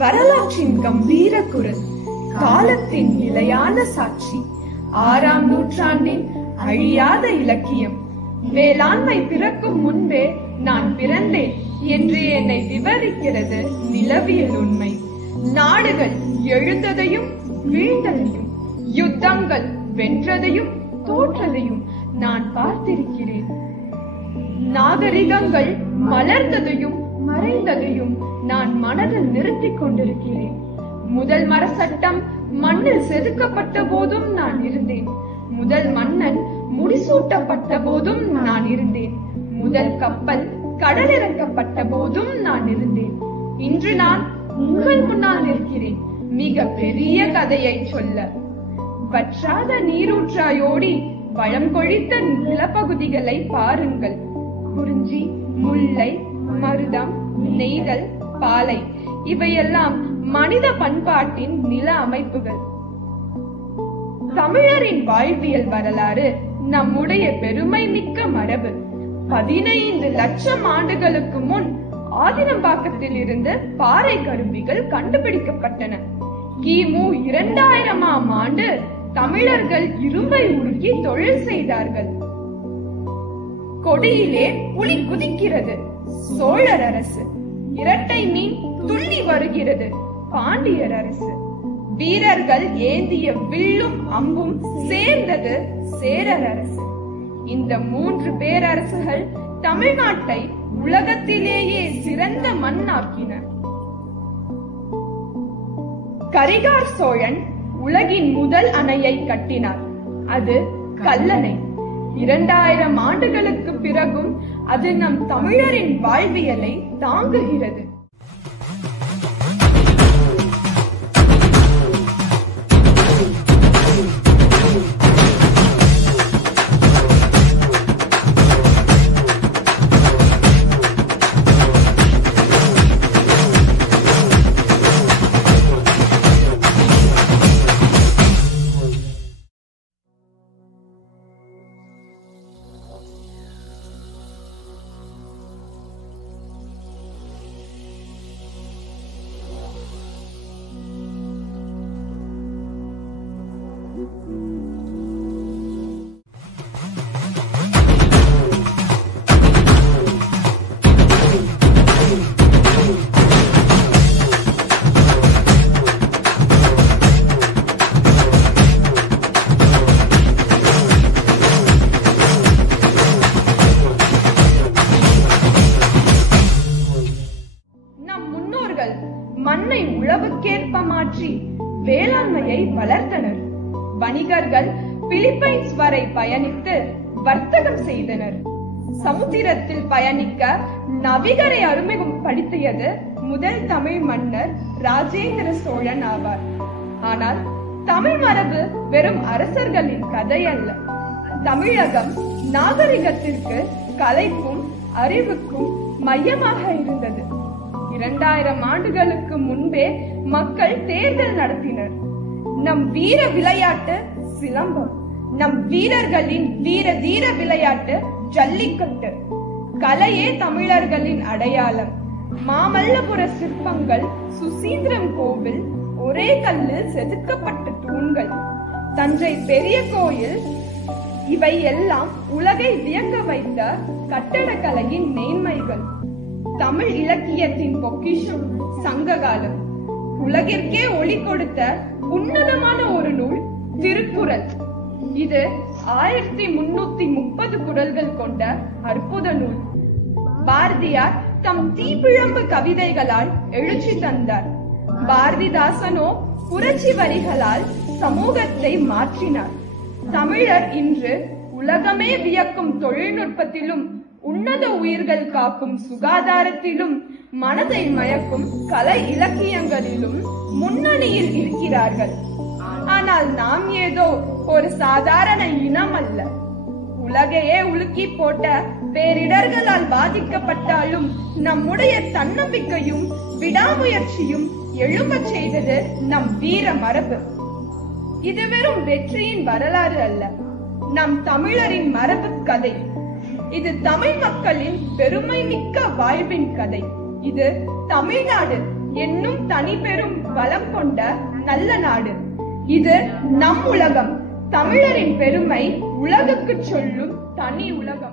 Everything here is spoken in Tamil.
வரலாற்றின் கம்பீர குரல், காலத்தின் நிலையான சாட்சி, 6ஆம் நூற்றாண்டின் அழியாத இலக்கியம். வேளாண்மை பிறக்கும் முன்பே நான் பிறந்தேன் என்று என்னை விவரிக்கிறது நிலவியல் உண்மை. நாடுகள் எழுந்ததையும் வீழ்ந்ததையும், யுத்தங்கள் வென்றதையும் தோற்றதையும் நான் பார்த்திருக்கிறேன். நாகரிகங்கள் மலர்ந்ததையும் மறைந்ததையும் நான் மனதில் நிறுத்திக் கொண்டிருக்கிறேன். முதல் மர சட்டம் மண்ணில் செதுக்கப்பட்ட போதும் நான் இருந்தேன். முதல் மன்னன் முடிசூட்டப்பட்ட போதும் நான் இருந்தேன். முதல் கப்பல் கடலிறக்கப்பட்ட போதும் நான் இருந்தேன். இன்று நான் உங்கள் முன்னால் நிற்கிறேன், மிக பெரிய கதையை சொல்ல. வற்றாத நீரூற்றாயோடி வளம் கொழித்த நிலப்பகுதிகளை பாருங்கள். குறிஞ்சி, முல்லை, மருதம், நெய்தல், பாலை இவையெல்லாம் மனித பண்பாட்டின் நில அமைப்புகள். தமிழரின் வாழ்வியல் வரலாறு நம்முடைய பெருமை மிக்க மரபு. 15 லட்சம் ஆண்டுகளுக்கு முன் ஆதினம்பாக்கத்தில் இருந்து பாறை கருவிகள் கண்டுபிடிக்கப்பட்டன. கிமு 2000ஆம் ஆண்டு தமிழர்கள் இரும்பை உருக்கி தொழில் செய்தார்கள். கொடியிலே புலி குதிக்கிறது, சோழர் அரசு. இரட்டை மீன் துள்ளி வருகிறது, பாண்டியர் அரசு. வீரர்கள் ஏந்திய வில்லும் அம்பும் சேர்ந்தது, சேரர் அரசு. இந்த 3 பேரரசுகள் தமிழ்நாட்டை உலகத்திலேயே சிறந்த மண்ணாக்கின. கரிகார் சோழன் உலகின் முதல் அணையை கட்டினார். அது கல்லணை. 2000 ஆண்டுகளுக்கு பிறகும் அது நம் தமிழரின் வாழ்வியலை தாங்குகிறது. மண்ணை உழவுக்கேற்ப மாற்றி வேளாண்மையை வளர்த்தனர். வணிகர்கள் பிலிப்பைன்ஸ் வரை பயணித்து வர்த்தகம் செய்தனர். சமுத்திரத்தில் பயணிக்க நவிகரை அறிமுகப்படுத்தியது முதல் தமிழ் மன்னர் ராஜேந்திர சோழன் ஆவார். ஆனால் தமிழ் மரபு வெறும் அரசர்களின் கதை அல்ல. தமிழகம் நாகரிகத்திற்கு, கலைக்கும் அறிவுக்கும் மையமாக இருந்தது. 2000 ஆண்டுகளுக்கு முன்பே மக்கள் தேர்தல் நடத்தினர். நம் வீர விளையாட்டு சிலம்பம், நம் வீரர்களின் வீர தீர விளையாட்டு ஜல்லிக்கட்டு. கலையே தமிழர்களின் அடையாளம். மாமல்லபுர சிற்பங்கள், சுசீந்திரம் கோவில், ஒரே கல்லில் செதுக்கப்பட்ட தூண்கள், தஞ்சை பெரிய கோயில், இவை எல்லாம் உலகை வியக்க வைத்த கட்டடக்கலையின் மேன்மைகள். தமிழ் இலக்கியத்தின் பொக்கிஷம் சங்ககாலம். உலகிற்கே ஒளி கொடுத்த உன்னதமான ஒரு நூல் திருக்குறள். இது 1330 குறள்கள் கொண்ட அற்புத நூல். பாரதியார் தம் தீப்பிழம்பு கவிதைகளால் எழுச்சி தந்தார். பாரதிதாசனோ புரட்சி வரிகளால் சமூகத்தை மாற்றினார். தமிழர் இன்று உலகமே வியக்கும் தொழில்நுட்பத்திலும், உன்னத உயிர்கள் காக்கும் சுகாதாரத்திலும், மனதை மயக்கும் கலை இலக்கியங்களிலும் முன்னணியில் இருக்கிறார்கள். ஆனால் நாம் ஏதோ ஒரு சாதாரண இனம் அல்ல. உலகையே உலுக்கி போட்ட பேரிடர்களால் பாதிக்கப்பட்டாலும் நம்முடைய தன்னம்பிக்கையும் விடாமுயற்சியும் எழும்பச் செய்தது நம் வீர மரபு. இது வெறும் வெற்றியின் வரலாறு அல்ல, நம் தமிழரின் மரபு கதை. இது தமிழ் மக்களின் பெருமை மிக்க வாழ்வின் கதை. இது தமிழ்நாடு என்னும் தனி பெரும் வளம் கொண்ட நல்ல நாடு. இது நம் உலகம். தமிழரின் பெருமை உலகுக்கு சொல்லும் தனி உலகம்.